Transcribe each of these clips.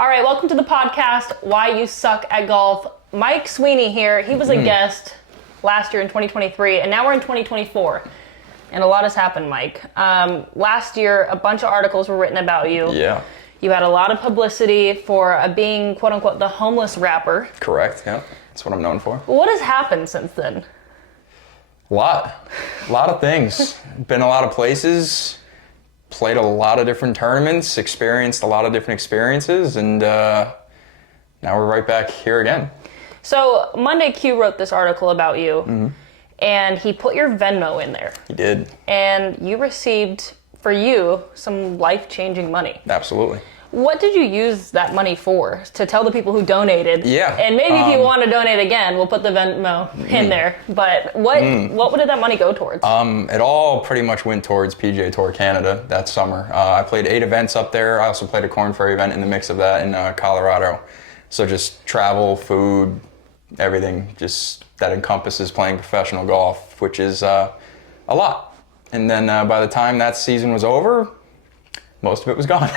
All right, welcome to the podcast, Why You Suck at Golf. Mike Sweeney here. He was a guest last year in 2023, and now we're in 2024. And a lot has happened, Mike. Last year, a bunch of articles were written about you. Yeah. You had a lot of publicity for being, quote unquote, the homeless rapper. Correct, yeah. That's what I'm known for. What has happened since then? A lot of things. Been a lot of places, played a lot of different tournaments, experienced a lot of different experiences, and now we're right back here again. So Monday Q wrote this article about you, and he put your Venmo in there. He did. And you received, for you, some life-changing money. Absolutely. What did you use that money for? To tell the people who donated? Yeah. And maybe if you want to donate again, we'll put the Venmo in there. But what did that money go towards? It all pretty much went towards PGA Tour Canada that summer. I played 8 events up there. I also played a Corn Ferry event in the mix of that in Colorado. So just travel, food, everything just that encompasses playing professional golf, which is a lot. And then by the time that season was over, most of it was gone.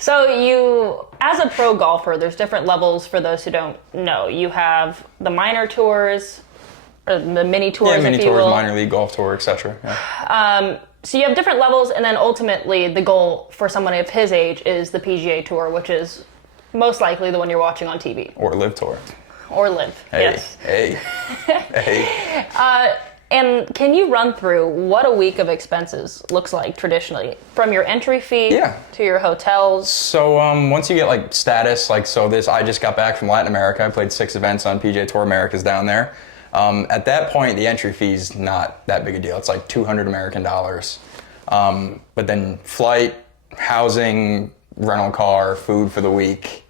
So you, as a pro golfer, there's different levels for those who don't know. You have the minor tours, or the mini tours, yeah, mini if you tours, will. minor league golf tour, etc. Yeah. So you have different levels, and then ultimately the goal for someone of his age is the PGA Tour, which is most likely the one you're watching on TV. Or Live Tour. Or Live, yes. Hey. And can you run through what a week of expenses looks like traditionally? From your entry fee to your hotels? So once you get like status, I just got back from Latin America. I played 6 events on PGA Tour Americas down there. At that point, the entry fee is not that big a deal. It's like $200 American dollars. But then flight, housing, rental car, food for the week.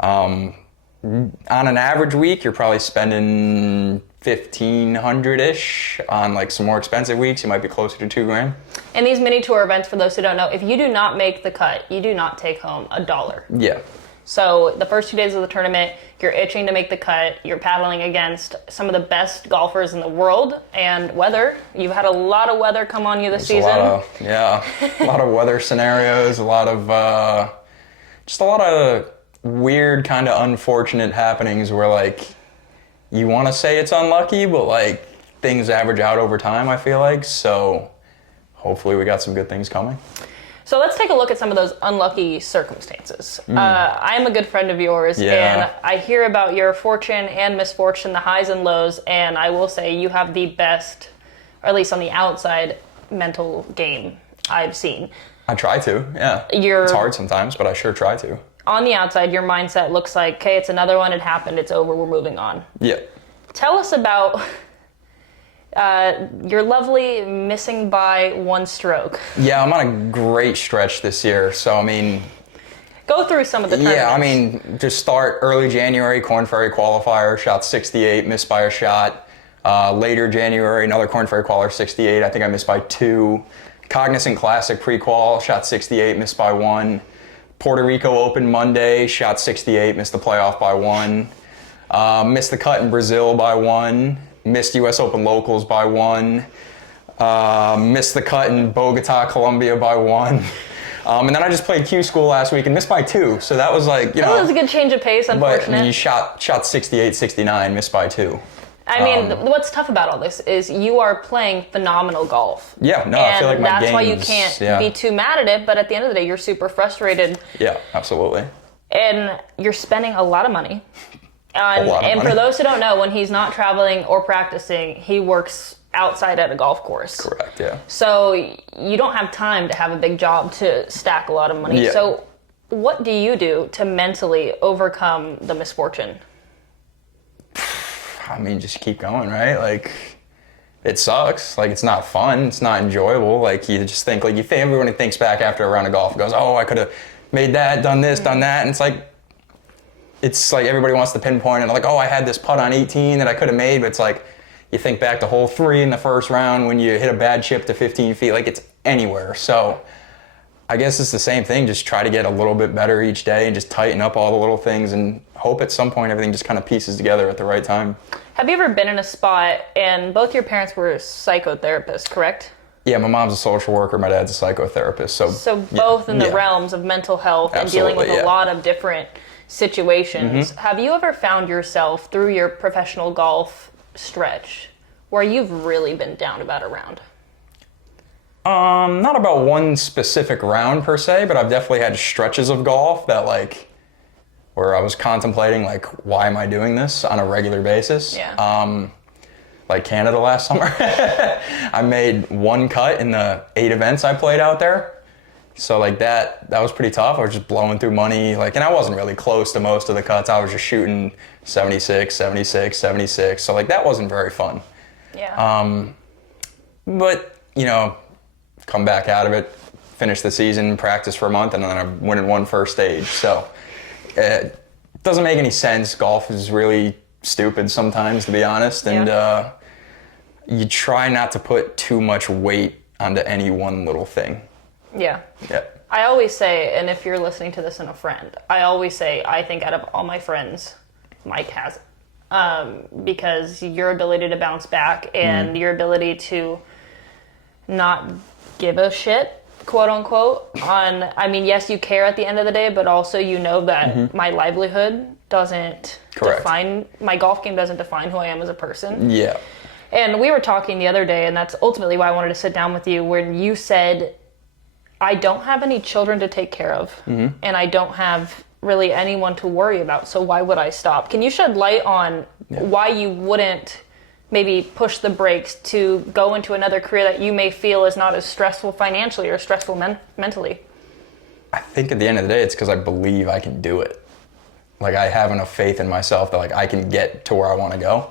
On an average week, you're probably spending $1,500-ish. On like some more expensive weeks, you might be closer to $2,000. And these mini tour events, for those who don't know, if you do not make the cut, you do not take home $1. Yeah. So the first 2 days of the tournament, you're itching to make the cut. You're paddling against some of the best golfers in the world, and weather. You've had a lot of weather come on you this season. A lot of weather scenarios, a lot of weird kind of unfortunate happenings where like you want to say it's unlucky, but like things average out over time, I feel like. So hopefully we got some good things coming. So let's take a look at some of those unlucky circumstances. I am a good friend of yours, and I hear about your fortune and misfortune, the highs and lows, and I will say you have the best, or at least on the outside, mental game I've seen. I try to, yeah. It's hard sometimes, but I sure try to. On the outside, your mindset looks like, okay, it's another one, it happened, it's over, we're moving on. Yeah. Tell us about your lovely missing by 1 stroke. Yeah, I'm on a great stretch this year, so I mean... Go through some of the tournaments. Yeah, I mean, just start early January, Corn Ferry qualifier, shot 68, missed by a shot. Later January, another Corn Ferry qualifier, 68, I think I missed by 2. Cognizant Classic pre-qual, shot 68, missed by 1. Puerto Rico Open Monday, shot 68, missed the playoff by 1. Missed the cut in Brazil by 1. Missed US Open Locals by 1. Missed the cut in Bogota, Colombia by 1. And then I just played Q School last week and missed by 2. So that was like, that was a good change of pace, unfortunately. But you shot 68, 69, missed by 2. I mean, what's tough about all this is you are playing phenomenal golf. Yeah, no, I feel like my that's game's... why you can't be too mad at it, but at the end of the day, you're super frustrated. Yeah, absolutely. And you're spending a lot of money. And for those who don't know, when he's not traveling or practicing, he works outside at a golf course. Correct, yeah. So you don't have time to have a big job to stack a lot of money. Yeah. So what do you do to mentally overcome the misfortune? I mean, just keep going, right? Like, it sucks. Like, it's not fun. It's not enjoyable. Like, you just think, like, everyone thinks back after a round of golf and goes, oh, I could have made that, done this, done that. And it's like everybody wants to pinpoint it. Like, oh, I had this putt on 18 that I could have made. But it's like, you think back to hole 3 in the first round when you hit a bad chip to 15 feet. Like, it's anywhere. So I guess it's the same thing. Just try to get a little bit better each day and just tighten up all the little things and hope at some point everything just kind of pieces together at the right time. Have you ever been in a spot, and both your parents were psychotherapists, correct? Yeah, my mom's a social worker, my dad's a psychotherapist. So both in the realms of mental health and dealing with a lot of different situations. Have you ever found yourself through your professional golf stretch where you've really been down about a round? Not about one specific round per se, but I've definitely had stretches of golf that like, where I was contemplating like, why am I doing this on a regular basis? Yeah. Like Canada last summer. I made one cut in the 8 events I played out there. So like that was pretty tough. I was just blowing through money, like, and I wasn't really close to most of the cuts. I was just shooting 76, 76, 76. So like that wasn't very fun. Yeah. But, you know, come back out of it, finish the season, practice for a month, and then I win in one first stage. So it doesn't make any sense. Golf is really stupid sometimes, to be honest. And you try not to put too much weight onto any one little thing. Yeah. I always say, and if you're listening to this and a friend, I always say, I think out of all my friends, Mike has it. Because your ability to bounce back and your ability to not give a shit, quote unquote, on, I mean, yes, you care at the end of the day, but also you know that my livelihood doesn't define, my golf game doesn't define who I am as a person. Yeah. And we were talking the other day, and that's ultimately why I wanted to sit down with you, when you said, I don't have any children to take care of, and I don't have really anyone to worry about, so why would I stop? Can you shed light on why you wouldn't maybe push the brakes to go into another career that you may feel is not as stressful financially or stressful mentally? I think at the end of the day, it's because I believe I can do it. Like I have enough faith in myself that like I can get to where I want to go.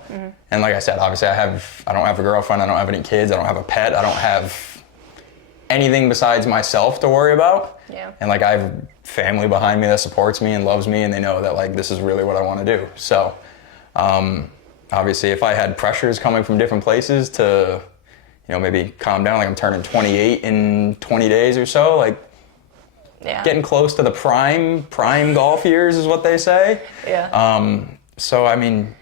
And like I said, obviously I don't have a girlfriend, I don't have any kids, I don't have a pet, I don't have anything besides myself to worry about. Yeah. And like I have family behind me that supports me and loves me, and they know that like this is really what I want to do. So obviously if I had pressures coming from different places to, you know, maybe calm down, like I'm turning 28 in 20 days or so, like getting close to the prime golf years is what they say. Yeah. So I mean,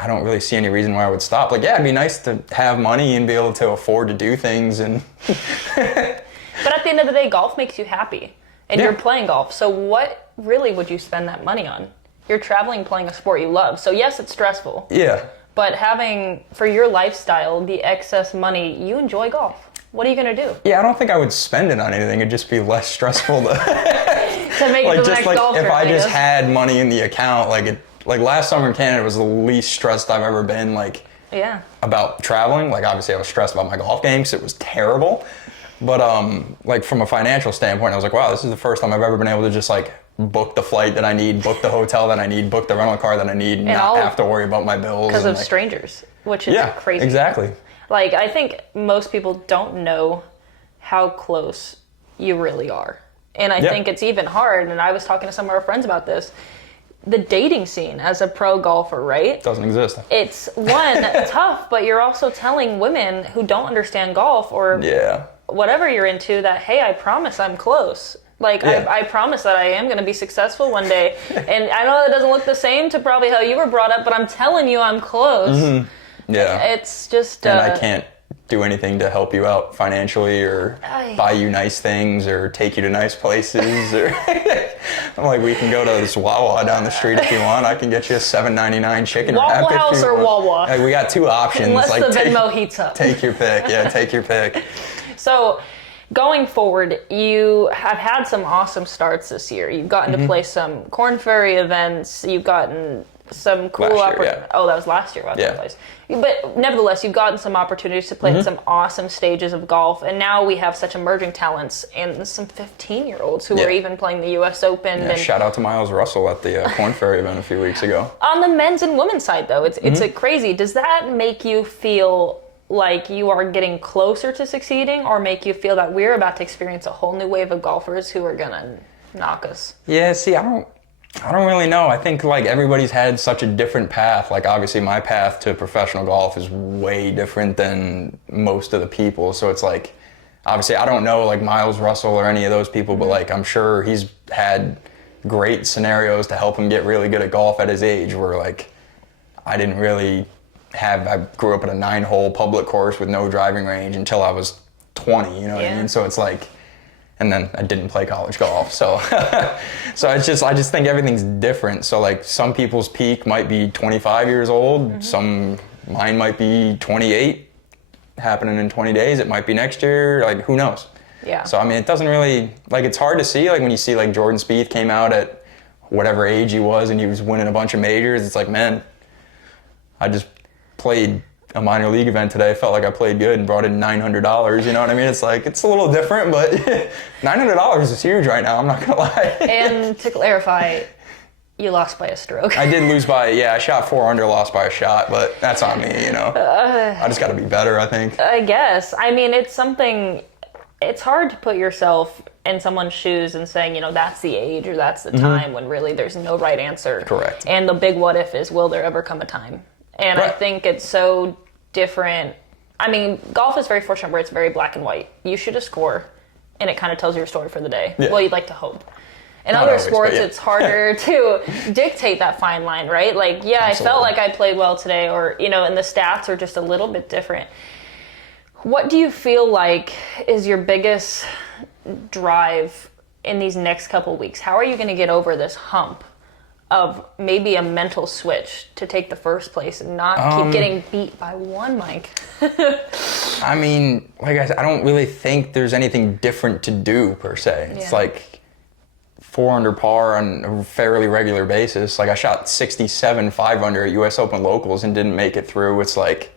I don't really see any reason why I would stop. Like, yeah, it'd be nice to have money and be able to afford to do things. And but at the end of the day, golf makes you happy, and you're playing golf. So what really would you spend that money on? You're traveling, playing a sport you love. So yes, it's stressful. Yeah. But having, for your lifestyle, the excess money, you enjoy golf. What are you going to do? Yeah, I don't think I would spend it on anything. It'd just be less stressful to make it to the next golf if trip, I just had money in the account, like last summer in Canada was the least stressed I've ever been, like about traveling. Like obviously I was stressed about my golf game because it was terrible. But like from a financial standpoint, I was like, wow, this is the first time I've ever been able to just like book the flight that I need, book the hotel that I need, book the rental car that I need, and not have to worry about my bills. Because of like, strangers, which is crazy. Exactly. Like, I think most people don't know how close you really are. And I think it's even hard, and I was talking to some of our friends about this, the dating scene as a pro golfer, right? Doesn't exist. It's, one, tough, but you're also telling women who don't understand golf or whatever you're into that, hey, I promise I'm close. Like, I promise that I am going to be successful one day. And I know that doesn't look the same to probably how you were brought up, but I'm telling you I'm close. Yeah. It's just... and I can't do anything to help you out financially or buy you nice things or take you to nice places. Or I'm like, we can go to this Wawa down the street if you want. I can get you a $7.99 chicken wrap. Waffle House or Wawa? Like, we got 2 options. Unless like, the Venmo heats up. Take your pick. Yeah, take your pick. So... going forward, you have had some awesome starts this year. You've gotten to play some Corn Ferry events. You've gotten some cool opportunities. Oh, that was last year. But nevertheless, you've gotten some opportunities to play in some awesome stages of golf. And now we have such emerging talents and some 15-year-olds who are even playing the U.S. Open. Yeah, and shout out to Miles Russell at the Corn Ferry event a few weeks ago. On the men's and women's side, though, it's crazy. Does that make you feel like you are getting closer to succeeding, or make you feel that we're about to experience a whole new wave of golfers who are gonna knock us? Yeah, see, I don't really know. I think like everybody's had such a different path. Like obviously my path to professional golf is way different than most of the people. So it's like, obviously I don't know like Miles Russell or any of those people, but like I'm sure he's had great scenarios to help him get really good at golf at his age, where like I didn't really I grew up at a 9-hole public course with no driving range until I was 20, you know what I mean? So it's like, and then I didn't play college golf. So, so I just think everything's different. So like some people's peak might be 25 years old. Mine might be 28, happening in 20 days. It might be next year. Like, who knows? Yeah. So, I mean, it doesn't really, like, it's hard to see. Like, when you see, like, Jordan Spieth came out at whatever age he was and he was winning a bunch of majors, it's like, man, I just played a minor league event today. I felt like I played good and brought in $900. You know what I mean? It's like, it's a little different, but $900 is huge right now. I'm not going to lie. And to clarify, you lost by a stroke. I did lose by, I shot 4 under, lost by a shot, but that's on me, you know. I just got to be better, I think. I guess. I mean, it's hard to put yourself in someone's shoes and saying, you know, that's the age or that's the time when really there's no right answer. Correct. And the big what if is, will there ever come a time? And I think it's so different. I mean, golf is very fortunate where it's very black and white. You shoot a score and it kind of tells your story for the day. Yeah. Well, you'd like to hope. In Not other always, sports, it's harder to dictate that fine line, right? Like, Absolutely. I felt like I played well today, or, you know, and the stats are just a little bit different. What do you feel like is your biggest drive in these next couple weeks? How are you going to get over this hump of maybe a mental switch to take the first place and not keep getting beat by one, Mike? I mean, like I said, I don't really think there's anything different to do, per se. It's like 4 under par on a fairly regular basis. Like, I shot 67 5 under at US Open Locals and didn't make it through. It's like,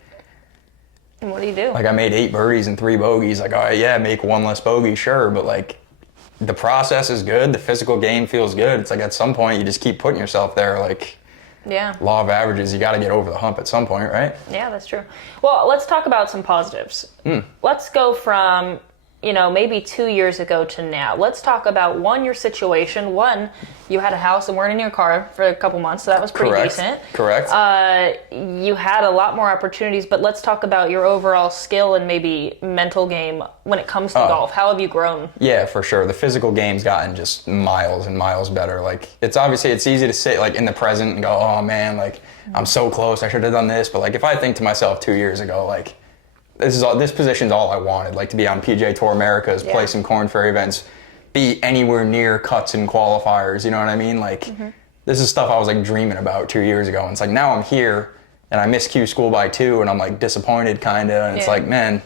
and what do you do? Like, I made 8 birdies and 3 bogeys. Like, all right, make 1 less bogey, sure. But, like, the process is good. The physical game feels good. It's like, at some point, you just keep putting yourself there. Like, law of averages, you got to get over the hump at some point, right? Yeah, that's true. Well, let's talk about some positives. Let's go from, you know, maybe 2 years ago to now. Let's talk about, your situation. You had a house and weren't in your car for a couple months, so that was pretty decent. Correct. You had a lot more opportunities, but let's talk about your overall skill and maybe mental game when it comes to golf. How have you grown? Yeah, for sure. The physical game's gotten just miles and miles better. Like, it's easy to say, like, in the present and go, oh man, like, I'm so close, I should have done this. But, like, if I think to myself 2 years ago, like, this position's all I wanted, like, to be on PGA Tour Americas, play some Korn Ferry events, be anywhere near cuts and qualifiers, you know what I mean? Like, this is stuff I was, like, dreaming about 2 years ago. And it's like, now I'm here, and I missed Q school by 2, and I'm, like, disappointed, kind of. And it's like, man.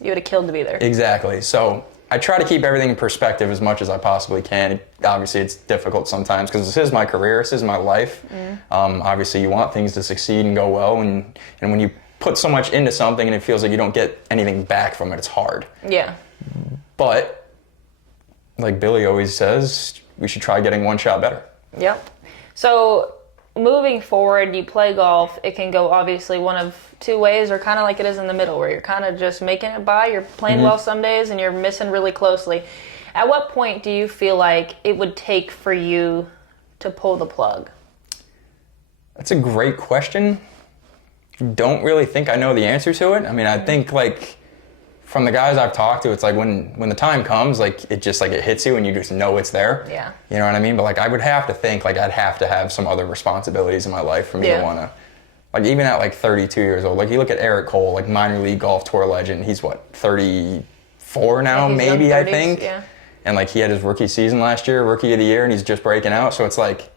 You would have killed to be there. Exactly. So I try to keep everything in perspective as much as I possibly can. Obviously, it's difficult sometimes, because this is my career, this is my life. Obviously, you want things to succeed and go well, and when you put so much into something and it feels like you don't get anything back from it, it's hard. Yeah. But, like Billy always says, we should try getting one shot better. Yep. So, moving forward, you play golf, it can go obviously one of 2 ways, or kind of like it is in the middle, where you're kind of just making it by, you're playing well some days, and you're missing really closely. At what point do you feel like it would take for you to pull the plug? That's a great question. Don't really think I know the answer to it. I mean, I think, like, from the guys I've talked to, it's like when the time comes, like, it just, like, it hits you and you just know it's there. Yeah. You know what I mean? But, like, I would have to think, like, I'd have to have some other responsibilities in my life for me to want to, like, even at, like, 32 years old. Like, you look at Eric Cole, like, minor league golf tour legend. He's, what, 34 now, maybe, I think? Yeah. And, like, he had his rookie season last year, rookie of the year, and he's just breaking out. So it's like,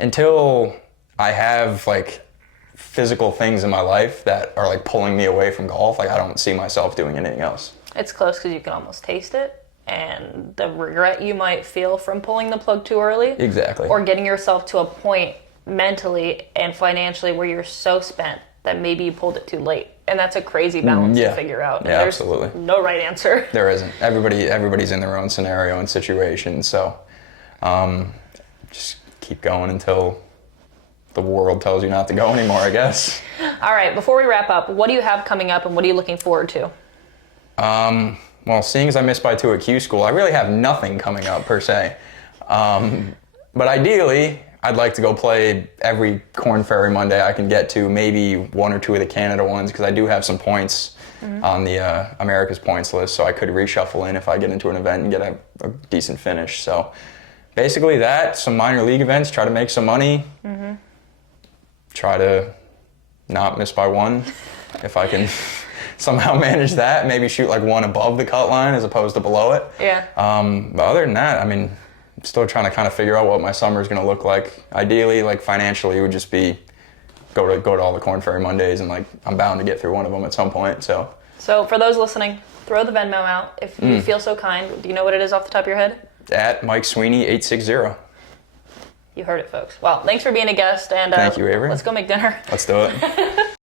until I have, like, physical things in my life that are, like, pulling me away from golf, like, I don't see myself doing anything else. It's close because you can almost taste it, and the regret you might feel from pulling the plug too early. Exactly. Or getting yourself to a point mentally and financially where you're so spent that maybe you pulled it too late. And that's a crazy balance to figure out. And yeah, there's absolutely. No right answer. There isn't. Everybody's in their own scenario and situation, so just keep going until the world tells you not to go anymore, I guess. All right, before we wrap up, what do you have coming up and what are you looking forward to? Well, seeing as I missed by 2 at Q school, I really have nothing coming up per se. But ideally, I'd like to go play every Korn Ferry Monday I can get to, maybe 1 or 2 of the Canada ones, because I do have some points on the America's points list, so I could reshuffle in if I get into an event and get a decent finish. So basically that, some minor league events, try to make some money. Try to not miss by 1 if I can somehow manage that. Maybe shoot like one above the cut line as opposed to below it. Yeah. But other than that, I mean, I'm still trying to kind of figure out what my summer is going to look like. Ideally, like financially, it would just be go to all the Corn Ferry Mondays, and like I'm bound to get through one of them at some point. So for those listening, throw the Venmo out if you feel so kind. Do you know what it is off the top of your head? At Mike Sweeney 860. You heard it, folks. Well, thanks for being a guest, and thank you, Averee. let's go make dinner. Let's do it.